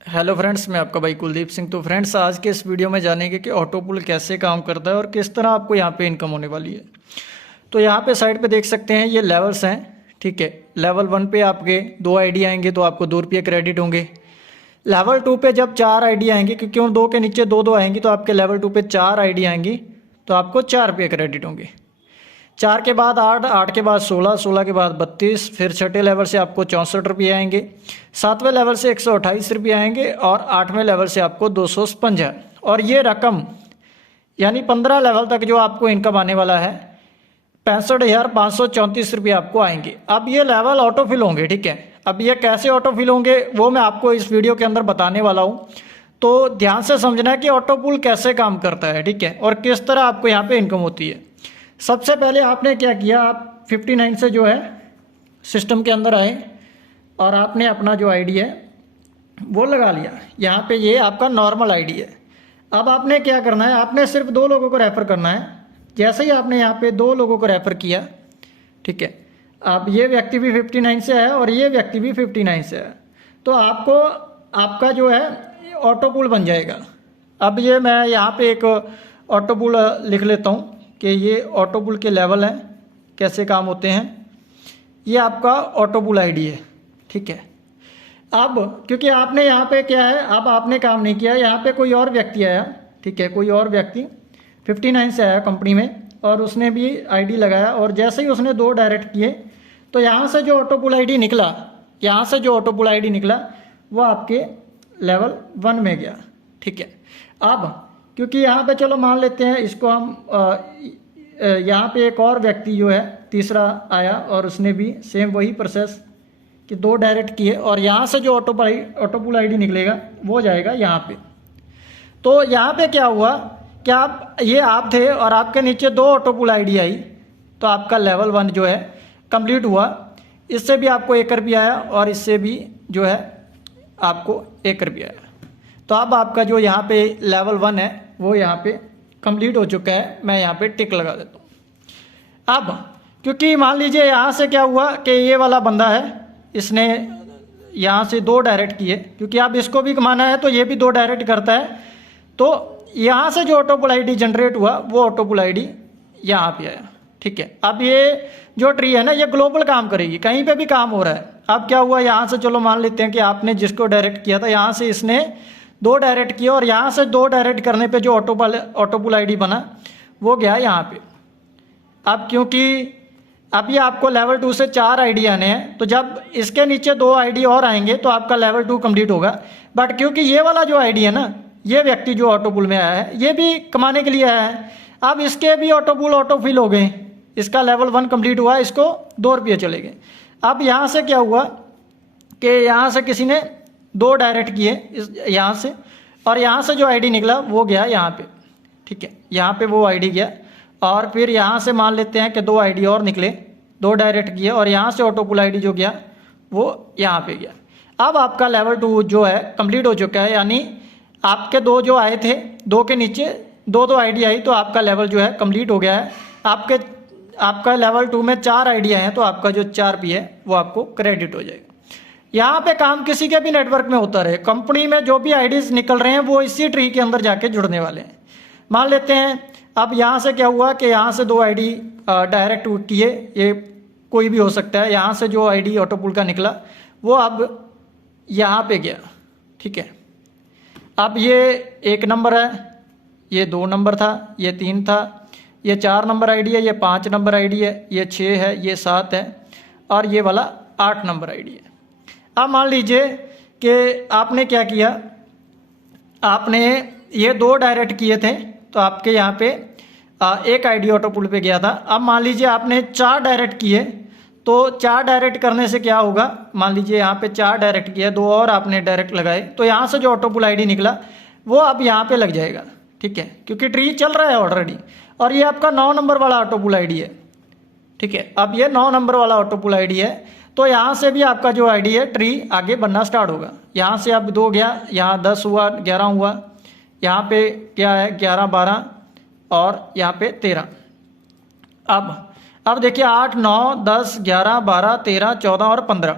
Hello friends, मैं आपका भाई कुलदीप सिंह। तो फ्रेंड्स, आज के इस वीडियो में जानेंगे कि ऑटो पुल कैसे काम करता है और किस तरह आपको यहाँ पे इनकम होने वाली है। तो यहाँ पे साइड पे देख सकते हैं ये लेवल्स हैं। ठीक है, लेवल 1 पे आपके 2 आईडी आएंगे तो आपको 2 रुपये क्रेडिट होंगे। लेवल 2 पे जब 4 आईडी आएंगे, क्योंकि उन 2 के नीचे 2 आएंगी, तो आपके लेवल 2 पे 4 आईडी आएंगी तो आपको 4 रुपये क्रेडिट होंगे। 4 के बाद 8, 8 के बाद 16, 16 के बाद 32, फिर छठे लेवल से आपको 64 रुपये आएंगे, 7वें लेवल से 128 रुपये आएंगे और 8वें लेवल से आपको 255। और ये रकम यानी 15 लेवल तक जो आपको इनकम आने वाला है 65,534 रुपये आपको आएंगे। अब ये लेवल ऑटो फिल होंगे। ठीक है, अब ये कैसे ऑटो फिल होंगे वो मैं आपको इस वीडियो के अंदर बताने वाला हूँ। तो ध्यान से समझना है कि ऑटो पुल कैसे काम करता है। ठीक है, और किस तरह आपको यहाँ पे इनकम होती है। सबसे पहले आपने क्या किया, आप 59 से जो है सिस्टम के अंदर आए और आपने अपना जो आईडी है वो लगा लिया। यहाँ पे ये आपका नॉर्मल आईडी है। अब आपने क्या करना है, आपने सिर्फ 2 लोगों को रेफ़र करना है। जैसे ही आपने यहाँ पे 2 लोगों को रेफ़र किया, ठीक है, अब ये व्यक्ति भी 59 से है और ये व्यक्ति भी 59 से है, तो आपको आपका जो है ऑटो पुल बन जाएगा। अब ये मैं यहाँ पे एक ऑटो पुल लिख लेता हूँ कि ये ऑटो पुल के लेवल हैं, कैसे काम होते हैं। ये आपका ऑटो पुल आईडी है। ठीक है, अब क्योंकि आपने यहाँ पे क्या है, अब आपने काम नहीं किया, यहाँ पे कोई और व्यक्ति आया। ठीक है, कोई और व्यक्ति 59 से आया कंपनी में और उसने भी आईडी लगाया और जैसे ही उसने 2 डायरेक्ट किए तो यहाँ से जो ऑटो पुल आईडी निकला, यहाँ से जो ऑटो पुल आईडी निकला वो आपके लेवल 1 में गया। ठीक है, अब क्योंकि यहाँ पे चलो मान लेते हैं इसको हम यहाँ पे एक और व्यक्ति जो है तीसरा आया और उसने भी सेम वही प्रोसेस कि 2 डायरेक्ट किए और यहाँ से जो ऑटो पुल आईडी निकलेगा वो जाएगा यहाँ पे। तो यहाँ पे क्या हुआ कि आप थे और आपके नीचे 2 ऑटो पुल आईडी आई तो आपका लेवल 1 जो है कंप्लीट हुआ। इससे भी आपको 1 रुपया आया और इससे भी जो है आपको 1 रुपया आया। तो अब आपका जो यहाँ पे लेवल 1 है वो यहाँ पे कंप्लीट हो चुका है। मैं यहाँ पे टिक लगा देता हूँ। अब क्योंकि मान लीजिए यहाँ से क्या हुआ कि ये वाला बंदा है, इसने यहाँ से 2 डायरेक्ट किए, क्योंकि आप इसको भी कमाना है तो ये भी 2 डायरेक्ट करता है। तो यहाँ से जो ऑटो पुल आईडी जनरेट हुआ वो ऑटो पुल आईडी यहाँ पे आया। ठीक है, अब ये जो ट्री है ना ये ग्लोबल काम करेगी, कहीं पे भी काम हो रहा है। अब क्या हुआ, यहाँ से चलो मान लेते हैं कि आपने जिसको डायरेक्ट किया था यहाँ से इसने 2 डायरेक्ट किया और यहाँ से 2 डायरेक्ट करने पे जो ऑटो पुल आईडी बना वो गया यहाँ पे। अब क्योंकि अभी आपको लेवल 2 से 4 आईडी आने हैं तो जब इसके नीचे 2 आईडी और आएंगे तो आपका लेवल 2 कंप्लीट होगा। बट क्योंकि ये वाला जो आईडी है ना, ये व्यक्ति जो ऑटो पुल में आया है ये भी कमाने के लिए आया है। अब इसके भी ऑटो पुल ऑटो फिल हो गए, इसका लेवल 1 कंप्लीट हुआ, इसको 2 रुपये चले गए। अब यहाँ से क्या हुआ कि यहाँ से किसी ने 2 डायरेक्ट किए यहाँ से और यहाँ से जो आईडी निकला वो गया यहाँ पे। ठीक है, यहाँ पे वो आईडी गया और फिर यहाँ से मान लेते हैं कि 2 आईडी और निकले, 2 डायरेक्ट किए और यहाँ से ऑटो पुल आईडी जो गया वो यहाँ पे गया। अब आपका लेवल 2 जो है कंप्लीट हो चुका है, यानी आपके 2 जो आए थे 2 के नीचे 2 आईडी आई तो आपका लेवल जो है कंप्लीट हो गया है। आपका लेवल 2 में 4 आईडी आए हैं तो आपका जो 4 रुपये है वो आपको क्रेडिट हो जाएगा। यहाँ पे काम किसी के भी नेटवर्क में होता रहे, कंपनी में जो भी आईडीज निकल रहे हैं वो इसी ट्री के अंदर जाके जुड़ने वाले हैं। मान लेते हैं अब यहाँ से क्या हुआ कि यहाँ से 2 आईडी डायरेक्ट किए, ये कोई भी हो सकता है। यहाँ से जो आईडी ऑटो पुल का निकला वो अब यहाँ पे गया। ठीक है, अब ये 1 नंबर है, ये 2 नंबर था, ये 3 था, ये 4 नंबर आईडी है, ये 5 नंबर आईडी है, ये 6 है, ये 7 है और ये वाला 8 नंबर आईडी है। अब मान लीजिए कि आपने क्या किया, आपने ये 2 डायरेक्ट किए थे तो आपके यहाँ पे 1 आईडी ऑटो पुल पे गया था। अब मान लीजिए आपने 4 डायरेक्ट किए तो 4 डायरेक्ट करने से क्या होगा, मान लीजिए यहाँ पे 4 डायरेक्ट किया, 2 और आपने डायरेक्ट लगाए तो यहाँ से जो ऑटो पुल आईडी निकला वो अब यहाँ पे लग जाएगा। ठीक है, क्योंकि ट्री चल रहा है ऑलरेडी और ये आपका 9 नंबर वाला ऑटो पुल आईडी है। ठीक है, अब ये 9 नंबर वाला ऑटो पुल आईडी है तो यहाँ से भी आपका जो आईडी है ट्री आगे बनना स्टार्ट होगा। यहाँ से अब 2 गया, यहाँ 10 हुआ, 11 हुआ, यहाँ पे क्या है 11, 12 और यहाँ पे 13। अब देखिए 8, 9, 10, 11, 12, 13, 14 और 15।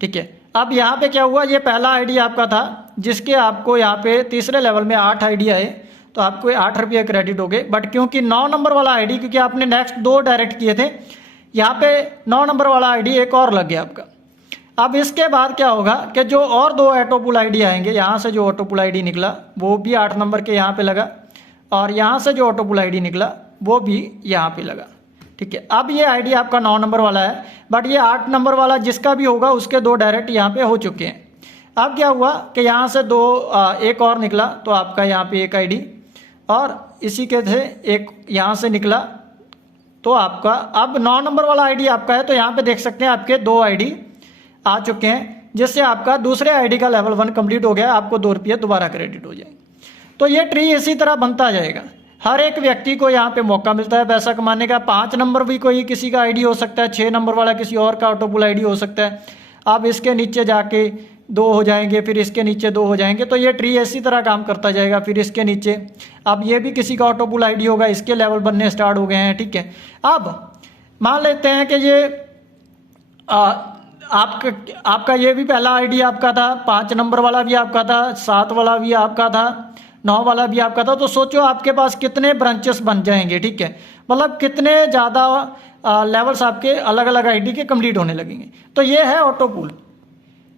ठीक है, अब यहाँ पे क्या हुआ, ये पहला आईडी आपका था जिसके आपको यहाँ पे तीसरे लेवल में 8 आईडी आए तो आपको 8 रुपये क्रेडिट हो गए। बट क्योंकि 9 नंबर वाला आईडी, क्योंकि आपने नेक्स्ट 2 डायरेक्ट किए थे, यहाँ पे 9 नंबर वाला आईडी एक और लग गया आपका। अब इसके बाद क्या होगा कि जो और 2 ऑटो पुल आईडी आएंगे, यहाँ से जो ऑटो पुल आईडी निकला वो भी 8 नंबर के यहाँ पे लगा, और यहाँ से जो ऑटो पुल आईडी निकला वो भी यहाँ पे लगा। ठीक है, अब ये आईडी आपका 9 नंबर वाला है, बट ये 8 नंबर वाला जिसका भी होगा उसके 2 डायरेक्ट यहाँ पे हो चुके हैं। अब क्या हुआ कि यहाँ से एक और निकला तो आपका यहाँ पे एक आईडी, और इसी के थे एक यहाँ से निकला तो आपका अब 9 नंबर वाला आईडी आपका है, तो यहाँ पे देख सकते हैं आपके 2 आईडी आ चुके हैं, जिससे आपका दूसरे आईडी का लेवल 1 कंप्लीट हो गया, आपको 2 रुपये दोबारा क्रेडिट हो जाएंगे। तो ये ट्री इसी तरह बनता जाएगा। हर एक व्यक्ति को यहाँ पे मौका मिलता है पैसा कमाने का। 5 नंबर भी कोई किसी का आईडी हो सकता है, 6 नंबर वाला किसी और का ऑटो पुल आईडी हो सकता है। अब इसके नीचे जाके 2 हो जाएंगे, फिर इसके नीचे 2 हो जाएंगे, तो ये ट्री इसी तरह काम करता जाएगा। फिर इसके नीचे अब ये भी किसी का ऑटो पुल आईडी होगा, इसके लेवल बनने स्टार्ट हो गए हैं। ठीक है, अब मान लेते हैं कि ये आपका ये भी पहला आईडी आपका था, 5 नंबर वाला भी आपका था, 7 वाला भी आपका था, 9 वाला भी आपका था। तो सोचो आपके पास कितने ब्रांचेस बन जाएंगे। ठीक है, मतलब कितने ज़्यादा लेवल्स आपके अलग अलग आईडी के कंप्लीट होने लगेंगे। तो ये है ऑटो पुल।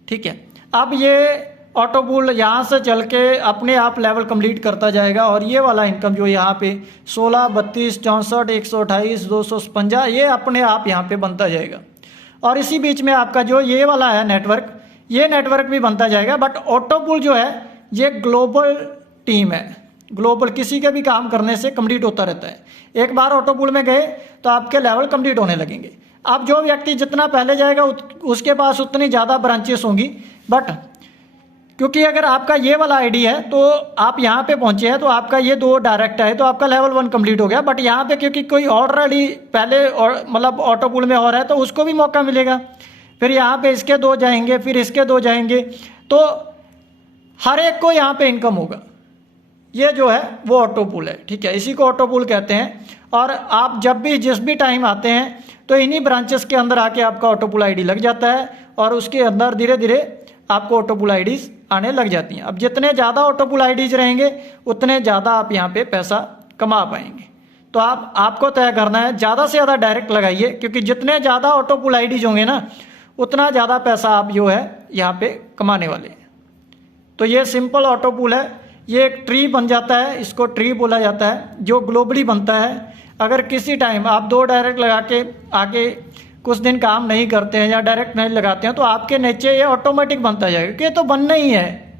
ठीक है, अब ये ऑटो पुल यहाँ से चल के अपने आप लेवल कंप्लीट करता जाएगा, और ये वाला इनकम जो यहाँ पे 16, 32, 64, 128, 255 ये अपने आप यहाँ पे बनता जाएगा। और इसी बीच में आपका जो ये वाला है नेटवर्क, ये नेटवर्क भी बनता जाएगा। बट ऑटो पुल जो है ये ग्लोबल टीम है, ग्लोबल किसी के भी काम करने से कंप्लीट होता रहता है। एक बार ऑटो पुल में गए तो आपके लेवल कंप्लीट होने लगेंगे। अब जो व्यक्ति जितना पहले जाएगा उसके पास उतनी ज़्यादा ब्रांचेस होंगी। बट क्योंकि अगर आपका ये वाला आईडी है तो आप यहाँ पे पहुँचे हैं तो आपका ये 2 डायरेक्ट है, तो आपका लेवल 1 कंप्लीट हो गया। बट यहाँ पे क्योंकि कोई ऑलरेडी पहले और मतलब ऑटो पुल में हो रहा है तो उसको भी मौका मिलेगा। फिर यहाँ पे इसके 2 जाएंगे, फिर इसके 2 जाएंगे, तो हर एक को यहाँ पे इनकम होगा। ये जो है वो ऑटो पुल है। ठीक है, इसी को ऑटो पुल कहते हैं। और आप जब भी जिस भी टाइम आते हैं तो इन्हीं ब्रांचेस के अंदर आके आपका ऑटो पुल आईडी लग जाता है, और उसके अंदर धीरे धीरे आपको ऑटो पुल आईडीज आने लग जाती हैं। अब जितने ज़्यादा ऑटो पुल आईडीज रहेंगे उतने ज़्यादा आप यहाँ पे पैसा कमा पाएंगे। तो आपको तय करना है ज़्यादा से ज़्यादा डायरेक्ट लगाइए, क्योंकि जितने ज़्यादा ऑटो पुल आईडीज होंगे ना उतना ज़्यादा पैसा आप जो है यहाँ पे कमाने वाले हैं। तो ये सिंपल ऑटो पुल है, ये एक ट्री बन जाता है, इसको ट्री बोला जाता है, जो ग्लोबली बनता है। अगर किसी टाइम आप 2 डायरेक्ट लगा के आगे कुछ दिन काम नहीं करते हैं या डायरेक्ट नहीं लगाते हैं तो आपके नीचे ये ऑटोमेटिक बनता जाएगा, क्योंकि ये तो बनना ही है।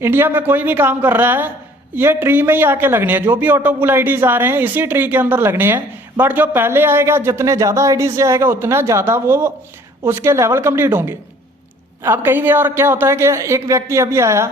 इंडिया में कोई भी काम कर रहा है ये ट्री में ही आके लगने हैं। जो भी ऑटो पुल आईडीज आ रहे हैं इसी ट्री के अंदर लगने हैं। बट जो पहले आएगा, जितने ज़्यादा आईडी से आएगा उतना ज़्यादा वो उसके लेवल कंप्लीट होंगे। अब कई बार क्या होता है कि एक व्यक्ति अभी आया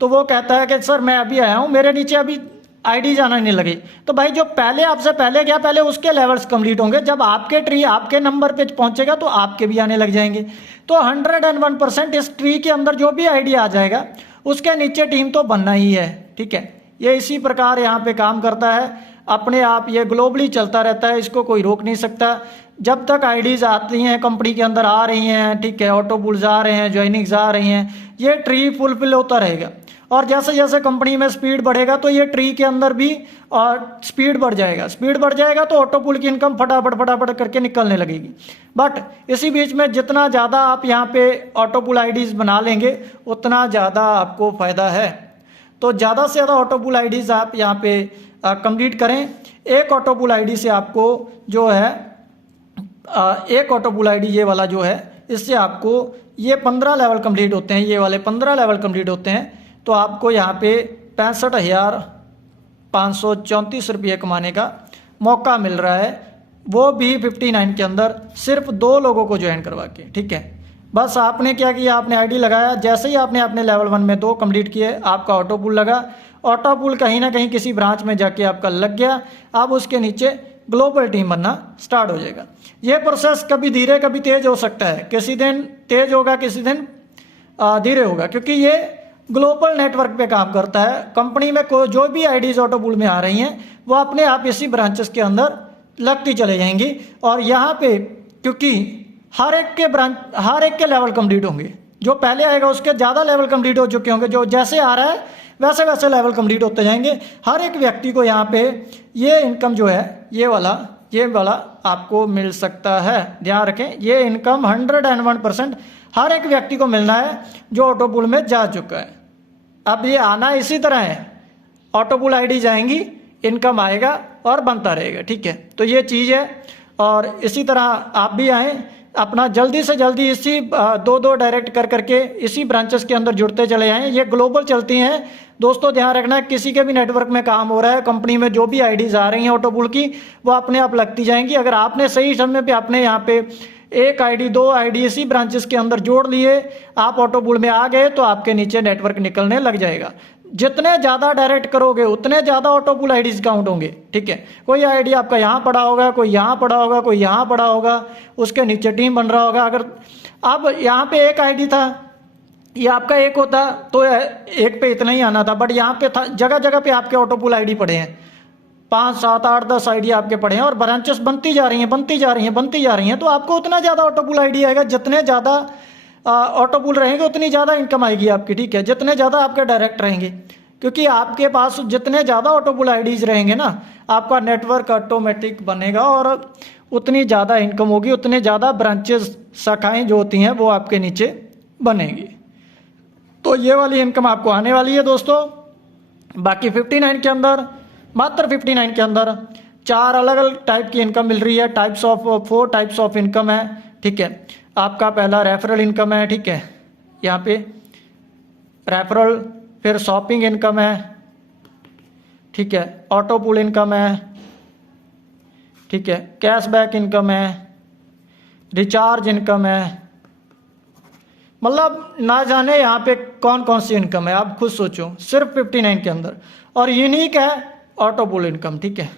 तो वो कहता है कि सर मैं अभी आया हूँ, मेरे नीचे अभी आईडी जाना नहीं लगी। तो भाई जो पहले आपसे पहले गया पहले उसके लेवल्स कंप्लीट होंगे, जब आपके ट्री आपके नंबर पे पहुंचेगा तो आपके भी आने लग जाएंगे। तो 101% इस ट्री के अंदर जो भी आईडी आ जाएगा उसके नीचे टीम तो बनना ही है। ठीक है, ये इसी प्रकार यहाँ पे काम करता है, अपने आप ये ग्लोबली चलता रहता है, इसको कोई रोक नहीं सकता। जब तक आईडीज आती हैं कंपनी के अंदर आ रही हैं, ठीक है, ऑटो पुल्स आ रहे हैं, ज्वाइनिंग्स आ रही हैं, ये ट्री फुलफिल होता रहेगा। और जैसे जैसे कंपनी में स्पीड बढ़ेगा तो ये ट्री के अंदर भी और स्पीड बढ़ जाएगा। स्पीड बढ़ जाएगा तो ऑटो पुल की इनकम फटाफट करके निकलने लगेगी। बट इसी बीच में जितना ज़्यादा आप यहाँ पे ऑटो पुल आईडीज बना लेंगे उतना ज़्यादा आपको फ़ायदा है। तो ज़्यादा से ज़्यादा ऑटो पुल आईडीज आप यहाँ पे कंप्लीट करें। एक ऑटो पुल आईडी से आपको जो है एक ऑटो पुल आईडी ये वाला जो है इससे आपको ये 15 लेवल कंप्लीट होते हैं, ये वाले 15 लेवल कंप्लीट होते हैं। तो आपको यहाँ पे 65,534 रुपये कमाने का मौका मिल रहा है, वो भी 59 के अंदर सिर्फ 2 लोगों को ज्वाइन करवा के। ठीक है, बस आपने क्या किया, आपने आईडी लगाया, जैसे ही आपने अपने लेवल 1 में 2 कंप्लीट किए आपका ऑटो पुल लगा। ऑटो पुल कहीं ना कहीं किसी ब्रांच में जाके आपका लग गया, अब उसके नीचे ग्लोबल टीम बनना स्टार्ट हो जाएगा। ये प्रोसेस कभी धीरे कभी तेज हो सकता है, किसी दिन तेज होगा किसी दिन धीरे होगा, क्योंकि ये ग्लोबल नेटवर्क पे काम करता है। कंपनी में जो भी आईडीज ऑटो पुल में आ रही हैं वो अपने आप इसी ब्रांचेस के अंदर लगती चले जाएंगी। और यहाँ पे क्योंकि हर एक के लेवल कंप्लीट होंगे, जो पहले आएगा उसके ज़्यादा लेवल कंप्लीट हो चुके होंगे, जो जैसे आ रहा है वैसे वैसे लेवल कंप्लीट होते जाएंगे। हर एक व्यक्ति को यहाँ पे ये इनकम जो है ये वाला आपको मिल सकता है। ध्यान रखें, ये इनकम 101% हर एक व्यक्ति को मिलना है जो ऑटो पूल में जा चुका है। अब ये आना इसी तरह है, ऑटो पूल आईडी जाएंगी, इनकम आएगा और बनता रहेगा। ठीक है, तो ये चीज़ है। और इसी तरह आप भी आएँ, अपना जल्दी से जल्दी इसी दो डायरेक्ट कर करके इसी ब्रांचेस के अंदर जुड़ते चले आएँ। ये ग्लोबल चलती हैं दोस्तों, ध्यान रखना है। किसी के भी नेटवर्क में काम हो रहा है, कंपनी में जो भी आईडीज़ आ रही हैं ऑटो पूल की, वो अपने आप लगती जाएंगी। अगर आपने सही समय पे अपने यहाँ पे 1 आईडी 2 आईडी इसी ब्रांचेस के अंदर जोड़ लिए, आप ऑटो पूल में आ गए, तो आपके नीचे नेटवर्क निकलने लग जाएगा। जितने ज़्यादा डायरेक्ट करोगे उतने ज़्यादा ऑटो पूल आईडीज़ काउंट होंगे। ठीक है, कोई आईडी आपका यहाँ पड़ा होगा, कोई यहाँ पड़ा होगा, कोई यहाँ पड़ा होगा, उसके नीचे टीम बन रहा होगा। अगर अब यहाँ पे 1 आईडी था, ये आपका 1 होता तो 1 पे इतना ही आना था, बट यहाँ पे था, जगह जगह पे आपके ऑटो पूल आईडी पड़े हैं, 5 7 8 10 आईडी आपके पड़े हैं, और ब्रांचेस बनती जा रही हैं, तो आपको उतना ज़्यादा ऑटो पूल आईडी आएगा। जितने ज़्यादा ऑटो पूल रहेंगे उतनी ज़्यादा इनकम आएगी आपकी। ठीक है, जितने ज़्यादा आपके डायरेक्ट रहेंगे, क्योंकि आपके पास जितने ज़्यादा ऑटो पूल आईडीज़ रहेंगे ना, आपका नेटवर्क ऑटोमेटिक बनेगा और उतनी ज़्यादा इनकम होगी, उतने ज़्यादा ब्रांचेस शाखाएं जो होती हैं वो आपके नीचे बनेंगी। तो ये वाली इनकम आपको आने वाली है दोस्तों। बाकी 59 के अंदर, मात्र 59 के अंदर 4 अलग अलग टाइप की इनकम मिल रही है। 4 टाइप्स ऑफ इनकम है। ठीक है, आपका पहला रेफरल इनकम है। ठीक है, यहाँ पे रेफरल, फिर शॉपिंग इनकम है। ठीक है, ऑटो पूल इनकम है। ठीक है, कैशबैक इनकम है, रिचार्ज इनकम है। मतलब ना जाने यहाँ पे कौन कौन सी इनकम है, आप खुद सोचो, सिर्फ 59 के अंदर। और यूनिक है ऑटो पूल इनकम। ठीक है,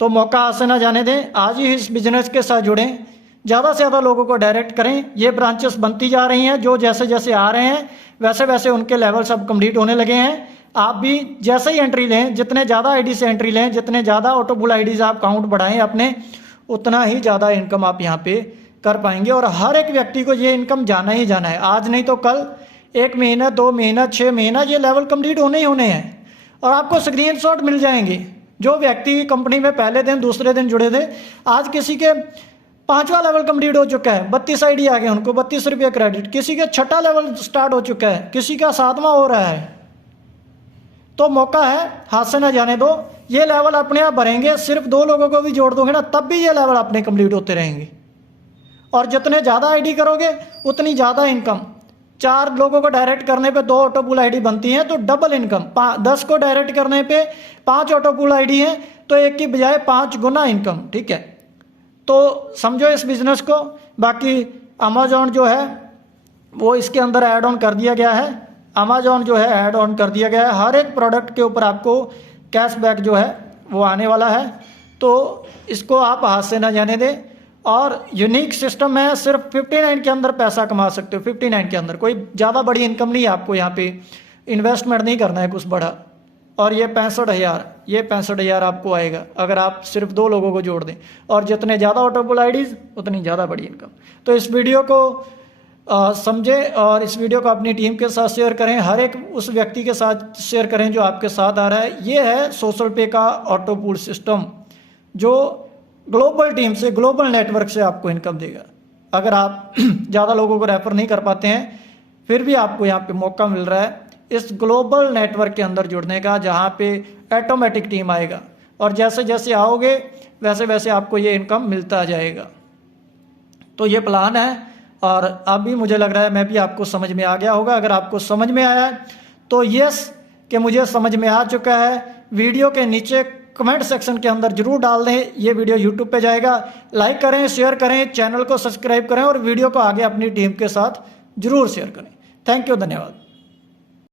तो मौका आज से ना जाने दें, आज ही इस बिजनेस के साथ जुड़ें, ज़्यादा से ज़्यादा लोगों को डायरेक्ट करें। ये ब्रांचेस बनती जा रही हैं, जो जैसे जैसे आ रहे हैं वैसे वैसे उनके लेवल सब कंप्लीट होने लगे हैं। आप भी जैसे ही एंट्री लें, जितने ज़्यादा आईडी से एंट्री लें, जितने ज़्यादा ऑटो पूल आईडीज आप काउंट बढ़ाएं अपने, उतना ही ज़्यादा इनकम आप यहाँ पे कर पाएंगे। और हर एक व्यक्ति को ये इनकम जाना ही जाना है, आज नहीं तो कल, 1 महीना 2 महीना 6 महीना, ये लेवल कंप्लीट होने ही होने हैं। और आपको स्क्रीनशॉट मिल जाएंगे। जो व्यक्ति कंपनी में पहले दिन दूसरे दिन जुड़े थे, आज किसी के 5वां लेवल कंप्लीट हो चुका है, 32 आईडी आ गए, उनको 32 रुपये क्रेडिट। किसी का 6ठा लेवल स्टार्ट हो चुका है, किसी का 7वां हो रहा है। तो मौका है, हाथ से ना जाने दो। ये लेवल अपने आप भरेंगे, सिर्फ 2 लोगों को भी जोड़ दोगे ना, तब भी ये लेवल अपने कंप्लीट होते रहेंगे। और जितने ज़्यादा आईडी करोगे उतनी ज़्यादा इनकम। 4 लोगों को डायरेक्ट करने पे 2 ऑटो पूल आईडी बनती हैं, तो डबल इनकम। 10 को डायरेक्ट करने पे 5 ऑटो पूल आईडी हैं, तो 1 की बजाय 5 गुना इनकम। ठीक है, तो समझो इस बिज़नेस को। बाकी अमेजोन जो है वो इसके अंदर ऐड ऑन कर दिया गया है। अमेजोन जो है ऐड ऑन कर दिया गया है, हर एक प्रोडक्ट के ऊपर आपको कैशबैक जो है वो आने वाला है। तो इसको आप हाथ से ना जाने दें। और यूनिक सिस्टम है, सिर्फ 59 के अंदर पैसा कमा सकते हो। 59 के अंदर कोई ज़्यादा बड़ी इनकम नहीं है, आपको यहाँ पे इन्वेस्टमेंट नहीं करना है कुछ बड़ा। और ये 65,000 आपको आएगा अगर आप सिर्फ 2 लोगों को जोड़ दें। और जितने ज़्यादा ऑटो पूल आईडीज़ उतनी ज़्यादा बड़ी इनकम। तो इस वीडियो को समझें और इस वीडियो को अपनी टीम के साथ शेयर करें, हर एक उस व्यक्ति के साथ शेयर करें जो आपके साथ आ रहा है। ये है सोशल पे का ऑटो पूल सिस्टम, जो ग्लोबल टीम से, ग्लोबल नेटवर्क से आपको इनकम देगा। अगर आप ज़्यादा लोगों को रेफर नहीं कर पाते हैं, फिर भी आपको यहाँ पे मौका मिल रहा है इस ग्लोबल नेटवर्क के अंदर जुड़ने का, जहाँ पे ऑटोमेटिक टीम आएगा। और जैसे जैसे आओगे वैसे वैसे आपको ये इनकम मिलता जाएगा। तो ये प्लान है। और अभी मुझे लग रहा है मैं भी आपको समझ में आ गया होगा। अगर आपको समझ में आया है तो यस कि मुझे समझ में आ चुका है, वीडियो के नीचे कमेंट सेक्शन के अंदर जरूर डाल दें। ये वीडियो यूट्यूब पे जाएगा, लाइक करें, शेयर करें, चैनल को सब्सक्राइब करें और वीडियो को आगे अपनी टीम के साथ जरूर शेयर करें। थैंक यू, धन्यवाद।